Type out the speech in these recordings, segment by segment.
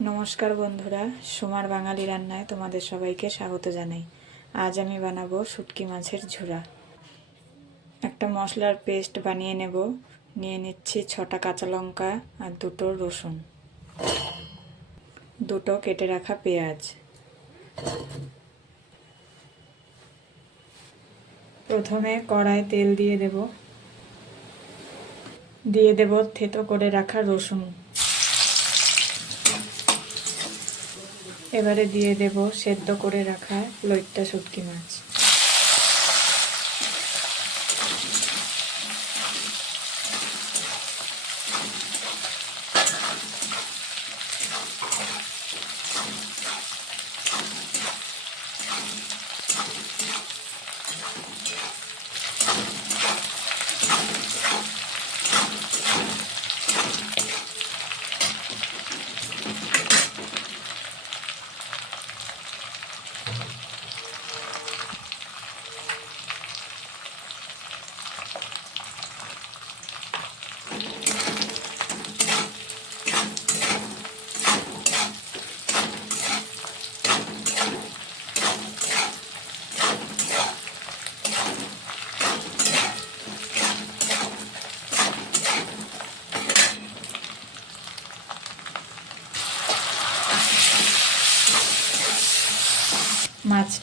নমস্কার বন্ধুরা, সোমার বাঙালি রান্নায় তোমাদের সবাইকে স্বাগত জানাই। আজ আমি বানাবো শুটকি মাছের ঝুরা। একটা মশলার পেস্ট বানিয়ে নেব। নিয়ে নিচ্ছি ছটা কাঁচা লঙ্কা আর দুটো রসুন। দুটো কেটে রাখা পেঁয়াজ। প্রথমে কড়ায় তেল দিয়ে দেব। দিয়ে দেব থেতো করে রাখা রসুন। এবারে দিয়ে দেব সেদ্ধ করে রাখা লইট্টা শুটকি মাছ।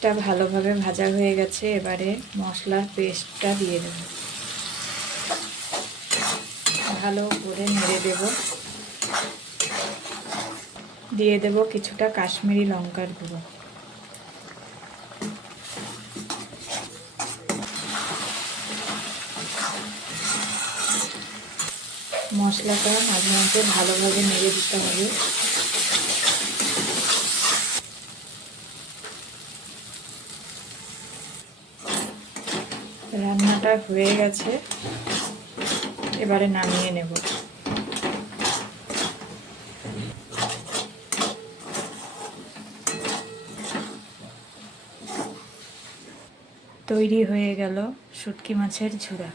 মাছটা ভালোভাবে ভাজা হয়ে গেছে, এবারে মশলার পেস্টটা দিয়ে দেব। ভালো করে নেড়ে দেব। দিয়ে দেব কিছুটা কাশ্মীরি লঙ্কার গুঁড়ো। মশলাটা মাঝে মাঝে ভালোভাবে নেড়ে দিতে হবে। রান্নাটা হয়ে গেছে। এবারে নামিয়ে নেব। তৈরি হয়ে গেল শুটকি মাছের ঝুড়া।